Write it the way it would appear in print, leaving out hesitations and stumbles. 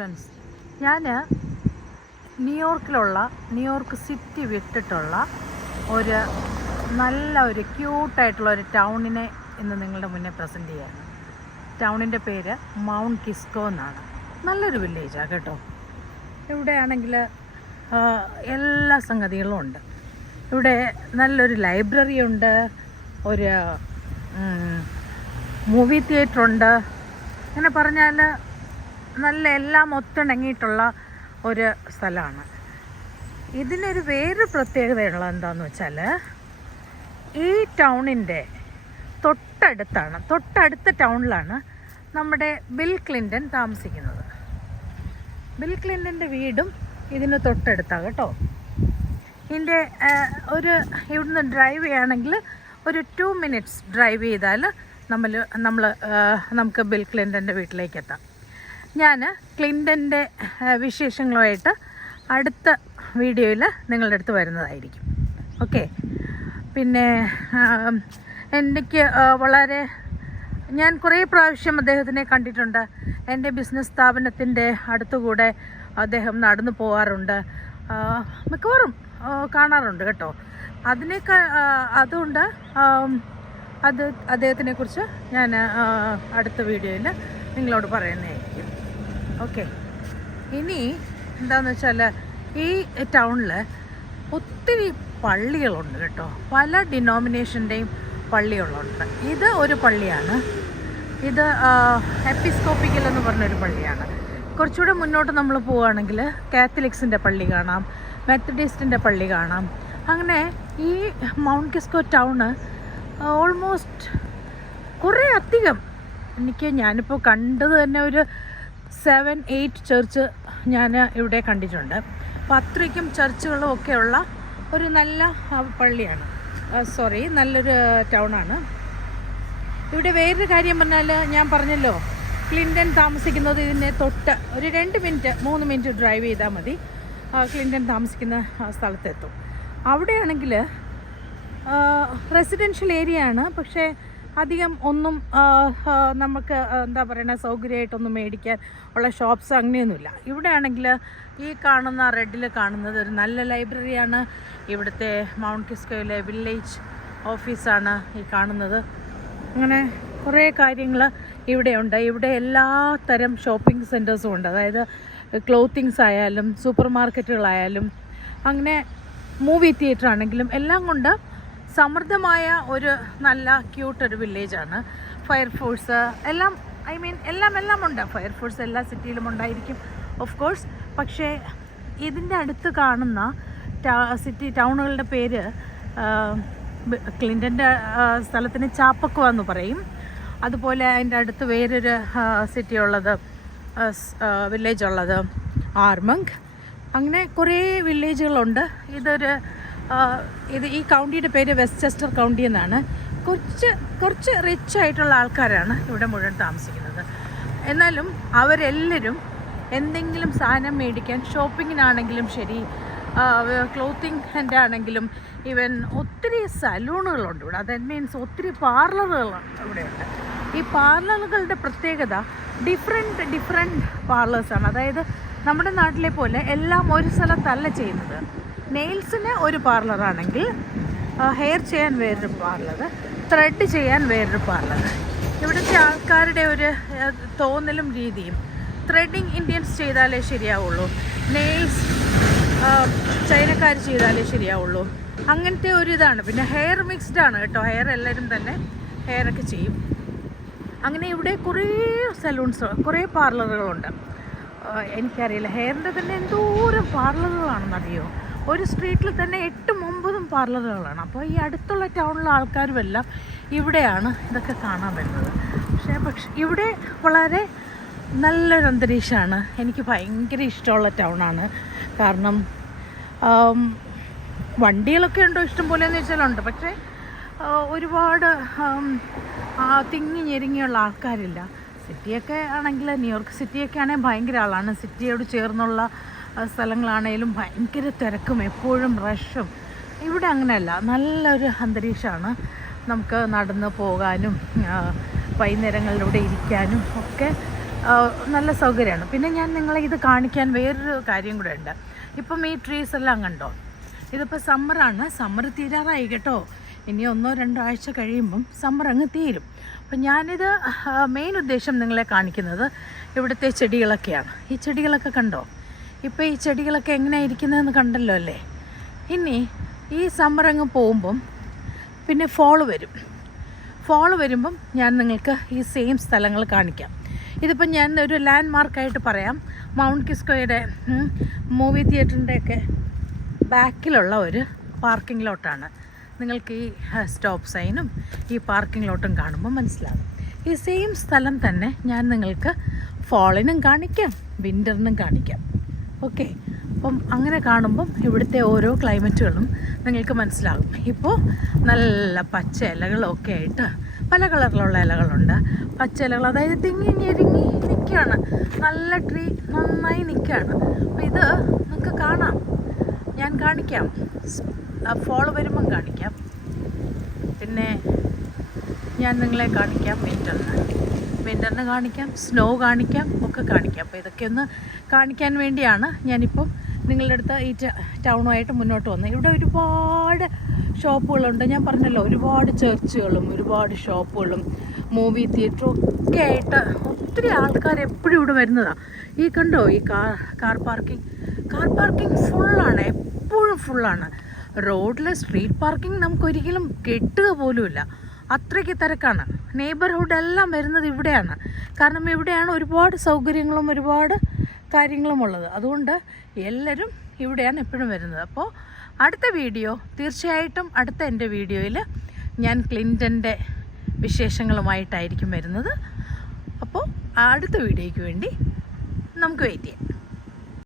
Friends, ഞാൻ New York city വിട്ടിട്ടുള്ള ഒരു നല്ല ഒരു ക്യൂട്ടായിട്ടുള്ള ഒരു ടൗണിനെ ഇന്ന് നിങ്ങളുടെ മുന്നേ പ്രസൻറ്റ് ചെയ്യാണ്. ടൗണിൻ്റെ പേര് മൗണ്ട് കിസ്കോ എന്നാണ്. നല്ലൊരു വില്ലേജാണ് കേട്ടോ. ഇവിടെയാണെങ്കിൽ എല്ലാ സംഗതികളും ഉണ്ട്. ഇവിടെ നല്ലൊരു ലൈബ്രറി ഉണ്ട്, ഒരു മൂവി തിയേറ്ററുണ്ട്. അങ്ങനെ പറഞ്ഞാൽ നല്ല എല്ലാം ഒത്തിണങ്ങിയിട്ടുള്ള ഒരു സ്ഥലമാണ്. ഇതിനൊരു വേറൊരു പ്രത്യേകതയുള്ള എന്താണെന്ന് വെച്ചാൽ, ഈ ടൗണിൻ്റെ തൊട്ടടുത്ത ടൗണിലാണ് നമ്മുടെ ബിൽ ക്ലിൻ്റൺ താമസിക്കുന്നത്. ബിൽ ക്ലിൻ്റൻ്റെ വീടും ഇതിന് തൊട്ടടുത്താണ് കേട്ടോ. ഇതിൻ്റെ ഇവിടുന്ന് ഡ്രൈവ് ചെയ്യുകയാണെങ്കിൽ ഒരു 2 minutes ഡ്രൈവ് ചെയ്താൽ നമുക്ക് ബിൽ ക്ലിൻ്റൻ്റെ വീട്ടിലേക്ക് എത്താം. ഞാൻ ക്ലിൻ്റൻ്റെ വിശേഷങ്ങളുമായിട്ട് അടുത്ത വീഡിയോയിൽ നിങ്ങളുടെ അടുത്ത് വരുന്നതായിരിക്കും. ഓക്കെ. പിന്നെ ഞാൻ കുറേ പ്രാവശ്യം അദ്ദേഹത്തിനെ കണ്ടിട്ടുണ്ട്. എൻ്റെ ബിസിനസ് സ്ഥാപനത്തിൻ്റെ അടുത്തുകൂടെ അദ്ദേഹം നടന്നു പോകാറുണ്ട്. മിക്കവാറും കാണാറുണ്ട് കേട്ടോ. അതുകൊണ്ട് അദ്ദേഹത്തിനെക്കുറിച്ച് ഞാൻ അടുത്ത വീഡിയോയിൽ നിങ്ങളോട് പറയുന്നതായിരിക്കും. ഓക്കെ. ഇനി എന്താണെന്ന് വെച്ചാൽ, ഈ ടൗണിൽ ഒത്തിരി പള്ളികളുണ്ട് കേട്ടോ. പല ഡിനോമിനേഷൻ്റെയും പള്ളികളുണ്ട്. ഇത് ഒരു പള്ളിയാണ്. ഇത് എപ്പിസ്കോപ്പിക്കൽ എന്ന് പറഞ്ഞൊരു പള്ളിയാണ്. കുറച്ചുകൂടെ മുന്നോട്ട് നമ്മൾ പോവുകയാണെങ്കിൽ കാത്തലിക്സിൻ്റെ പള്ളി കാണാം, മെത്തഡിസ്റ്റിൻ്റെ പള്ളി കാണാം. അങ്ങനെ ഈ മൗണ്ട് കിസ്കോ ടൗണ് ഓൾമോസ്റ്റ് കുറേ അധികം, ഞാനിപ്പോൾ കണ്ടത് തന്നെ ഒരു 7-8 ചർച്ച് ഞാൻ ഇവിടെ കണ്ടിട്ടുണ്ട്. അപ്പോൾ അത്രയ്ക്കും ചർച്ചുകളും ഒക്കെയുള്ള ഒരു നല്ല പള്ളിയാണ്. നല്ലൊരു ടൗണാണ്. ഇവിടെ വേറൊരു കാര്യം പറഞ്ഞാൽ, ഞാൻ പറഞ്ഞല്ലോ ക്ലിൻ്റൺ താമസിക്കുന്നത് ഇതിനെ തൊട്ട് ഒരു 2-3 മിനിറ്റ് ഡ്രൈവ് ചെയ്താൽ മതി ക്ലിൻ്റൺ താമസിക്കുന്ന സ്ഥലത്തെത്തും. അവിടെയാണെങ്കിൽ റെസിഡൻഷ്യൽ ഏരിയ ആണ്. പക്ഷേ അധികം ഒന്നും നമുക്ക് സൗകര്യമായിട്ടൊന്നും മേടിക്കാൻ ഉള്ള ഷോപ്സ് അങ്ങനെയൊന്നുമില്ല. ഇവിടെ ആണെങ്കിൽ ഈ കാണുന്ന റെഡിൽ കാണുന്നത് ഒരു നല്ല ലൈബ്രറിയാണ്. ഇവിടുത്തെ മൗണ്ട് കിസ്കോയിലെ വില്ലേജ് ഓഫീസാണ് ഈ കാണുന്നത്. അങ്ങനെ കുറേ കാര്യങ്ങൾ ഇവിടെയുണ്ട്. ഇവിടെ എല്ലാ തരം ഷോപ്പിംഗ് സെൻറ്റേഴ്സും ഉണ്ട്. അതായത് ക്ലോത്തിങ്സ് ആയാലും സൂപ്പർ മാർക്കറ്റുകളായാലും അങ്ങനെ മൂവി തിയേറ്റർ ആണെങ്കിലും എല്ലാം കൊണ്ട് സമൃദ്ധമായ ഒരു നല്ല ക്യൂട്ടൊരു വില്ലേജാണ്. ഫയർഫോഴ്സ് എല്ലാം ഉണ്ട്. ഫയർഫോഴ്സ് എല്ലാ സിറ്റിയിലും ഉണ്ടായിരിക്കും ഓഫ് കോഴ്സ്. പക്ഷേ ഇതിൻ്റെ അടുത്ത് കാണുന്ന ടൗണുകളുടെ പേര് ക്ലിൻ്റൻ്റെ സ്ഥലത്തിന് ചാപ്പക്കോ എന്ന് പറയും. അതുപോലെ അതിൻ്റെ അടുത്ത് വേറൊരു സിറ്റി ഉള്ളത്, വില്ലേജ് ഉള്ളത് ആർമങ്ക്. അങ്ങനെ കുറേ വില്ലേജുകളുണ്ട്. ഈ കൗണ്ടിയുടെ പേര് വെസ്റ്റ്ചെസ്റ്റർ കൗണ്ടി എന്നാണ്. കുറച്ച് റിച്ച് ആയിട്ടുള്ള ആൾക്കാരാണ് ഇവിടെ മുഴുവൻ താമസിക്കുന്നത്. എന്നാലും അവരെല്ലാവരും എന്തെങ്കിലും സാധനം മേടിക്കാൻ, ഷോപ്പിങ്ങിനാണെങ്കിലും ശരി, ക്ലോത്തിങ്ങിൻ്റെ ആണെങ്കിലും, ഈവൻ ഒത്തിരി സലൂണുകളുണ്ട് ഇവിടെ. ദാറ്റ് മീൻസ് ഒത്തിരി പാർലറുകളുണ്ട് ഇവിടെയുണ്ട്. ഈ പാർലറുകളുടെ പ്രത്യേകത ഡിഫറെൻറ്റ് പാർലേഴ്സാണ്. അതായത് നമ്മുടെ നാട്ടിലെ പോലെ എല്ലാം ഒരു സ്ഥലത്തല്ല ചെയ്യുന്നത്. നെയിൽസിന് ഒരു പാർലറാണെങ്കിൽ ഹെയർ ചെയ്യാൻ വേറൊരു പാർലർ, ത്രെഡ് ചെയ്യാൻ വേറൊരു പാർലർ. ഇവിടുത്തെ ആൾക്കാരുടെ ഒരു തോന്നലും രീതിയും, ത്രെഡിങ് ഇന്ത്യൻസ് ചെയ്താലേ ശരിയാവുള്ളൂ, നെയിൽസ് ചൈനക്കാർ ചെയ്താലേ ശരിയാവുള്ളൂ, അങ്ങനത്തെ ഒരു ഇതാണ്. പിന്നെ ഹെയർ മിക്സ്ഡ് ആണ് കേട്ടോ. ഹെയർ എല്ലാവരും തന്നെ ഹെയറൊക്കെ ചെയ്യും. അങ്ങനെ ഇവിടെ കുറേ സലൂൺസ്, കുറേ പാർലറുകളുണ്ട്. എനിക്കറിയില്ല, ഹെയറിൻ്റെ തന്നെ എന്തോരം പാർലറുകളാണെന്നറിയോ. ഒരു സ്ട്രീറ്റിൽ തന്നെ 8-9 പാർലറുകളാണ്. അപ്പോൾ ഈ അടുത്തുള്ള ടൗണിലെ ആൾക്കാരുമെല്ലാം ഇവിടെയാണ് ഇതൊക്കെ കാണാൻ വരുന്നത്. പക്ഷേ ഇവിടെ വളരെ നല്ലൊരു അന്തരീക്ഷമാണ്. എനിക്ക് ഭയങ്കര ഇഷ്ടമുള്ള ടൗണാണ്. കാരണം വണ്ടികളൊക്കെ ഉണ്ടോ ഇഷ്ടം പോലെ എന്ന് വെച്ചാലുണ്ട്. പക്ഷേ ഒരുപാട് തിങ്ങി ഞെരുങ്ങിയുള്ള ആൾക്കാരില്ല. സിറ്റിയൊക്കെ ആണെങ്കിൽ, ന്യൂയോർക്ക് സിറ്റിയൊക്കെ ആണെങ്കിൽ ഭയങ്കര ആളാണ്. സിറ്റിയോട് ചേർന്നുള്ള സ്ഥലങ്ങളാണേലും ഭയങ്കര തിരക്കും, എപ്പോഴും റഷും. ഇവിടെ അങ്ങനെയല്ല, നല്ലൊരു അന്തരീക്ഷമാണ്. നമുക്ക് നടന്ന് പോകാനും വൈകുന്നേരങ്ങളിലൂടെ ഇരിക്കാനും ഒക്കെ നല്ല സൗകര്യമാണ്. പിന്നെ ഞാൻ നിങ്ങളെ ഇത് കാണിക്കാൻ വേറൊരു കാര്യം കൂടെ ഉണ്ട്. ഇപ്പം ഈ ട്രീസ് എല്ലാം കണ്ടോ, ഇതിപ്പോൾ സമ്മറാണ്, സമ്മർ തീരാറായി കേട്ടോ. ഇനി 1-2 ആഴ്ച കഴിയുമ്പം സമ്മർ അങ്ങ് തീരും. അപ്പം ഞാനിത് മെയിൻ ഉദ്ദേശം നിങ്ങളെ കാണിക്കുന്നത് ഇവിടുത്തെ ചെടികളൊക്കെയാണ്. ഈ ചെടികളൊക്കെ കണ്ടോ, ഇപ്പോൾ ഈ ചെടികളൊക്കെ എങ്ങനെയാണ് ഇരിക്കുന്നതെന്ന് കണ്ടല്ലോ അല്ലേ. ഇനി ഈ സമ്മർ അങ്ങ് പോകുമ്പം പിന്നെ ഫോള് വരുമ്പം ഞാൻ നിങ്ങൾക്ക് ഈ സെയിം സ്ഥലങ്ങൾ കാണിക്കാം. ഇതിപ്പം ഞാൻ ഒരു ലാൻഡ് മാർക്കായിട്ട് പറയാം. മൗണ്ട് കിസ്കോയുടെ മൂവി തിയേറ്ററിൻ്റെയൊക്കെ ബാക്കിലുള്ള ഒരു പാർക്കിംഗ് ലോട്ടാണ്. നിങ്ങൾക്ക് ഈ സ്റ്റോപ്പ് സൈനും ഈ പാർക്കിംഗ് ലോട്ടും കാണുമ്പോൾ മനസ്സിലാകും. ഈ സെയിം സ്ഥലം തന്നെ ഞാൻ നിങ്ങൾക്ക് ഫോളിനും കാണിക്കാം, വിൻ്ററിനും കാണിക്കാം. ഓക്കെ, അപ്പം അങ്ങനെ കാണുമ്പം ഇവിടുത്തെ ഓരോ ക്ലൈമറ്റുകളും നിങ്ങൾക്ക് മനസ്സിലാകും. ഇപ്പോൾ നല്ല പച്ച ഇലകളൊക്കെ ആയിട്ട് പല കളറിലുള്ള ഇലകളുണ്ട്. പച്ച ഇലകൾ, അതായത് തിങ്ങി ഞെരുങ്ങി നിൽക്കുകയാണ്. നല്ല ട്രീ നന്നായി നിൽക്കുകയാണ്. അപ്പോൾ ഇത് നിങ്ങൾക്ക് കാണാം, ഞാൻ കാണിക്കാം. ഫോള് വരുമ്പം കാണിക്കാം. പിന്നെ ഞാൻ നിങ്ങളെ കാണിക്കാം വിൻ്ററിന് കാണിക്കാം, സ്നോ കാണിക്കാം, ഒക്കെ കാണിക്കാം. അപ്പോൾ ഇതൊക്കെ ഒന്ന് കാണിക്കാൻ വേണ്ടിയാണ് ഞാനിപ്പം നിങ്ങളുടെ അടുത്ത് ഈ ടൗണുമായിട്ട് മുന്നോട്ട് വന്നത്. ഇവിടെ ഒരുപാട് ഷോപ്പുകളുണ്ട്. ഞാൻ പറഞ്ഞല്ലോ, ഒരുപാട് ചർച്ചുകളും ഒരുപാട് ഷോപ്പുകളും മൂവി തിയേറ്ററും ഒക്കെ ആയിട്ട് ഒത്തിരി ആൾക്കാർ എപ്പോഴും ഇവിടെ വരുന്നതാണ്. ഈ കണ്ടോ, ഈ കാർ പാർക്കിംഗ് ഫുള്ളാണ്, എപ്പോഴും ഫുള്ളാണ്. റോഡിൽ സ്ട്രീറ്റ് പാർക്കിംഗ് നമുക്കൊരിക്കലും കിട്ടുക പോലുമില്ല, അത്രയ്ക്ക് തിരക്കാണ്. നെയ്ബർഹുഡ് എല്ലാം വരുന്നത് ഇവിടെയാണ്. കാരണം ഇവിടെയാണ് ഒരുപാട് സൗകര്യങ്ങളും ഒരുപാട് കാര്യങ്ങളും ഉള്ളത്. അതുകൊണ്ട് എല്ലാവരും ഇവിടെയാണ് എപ്പോഴും വരുന്നത്. അപ്പോൾ അടുത്ത വീഡിയോ തീർച്ചയായിട്ടും അടുത്ത എൻ്റെ വീഡിയോയിൽ ഞാൻ ക്ലിൻ്റൻ്റെ വിശേഷങ്ങളുമായിട്ടായിരിക്കും വരുന്നത്. അപ്പോൾ അടുത്ത വീഡിയോയ്ക്ക് വേണ്ടി നമുക്ക് വെയിറ്റ് ചെയ്യാം.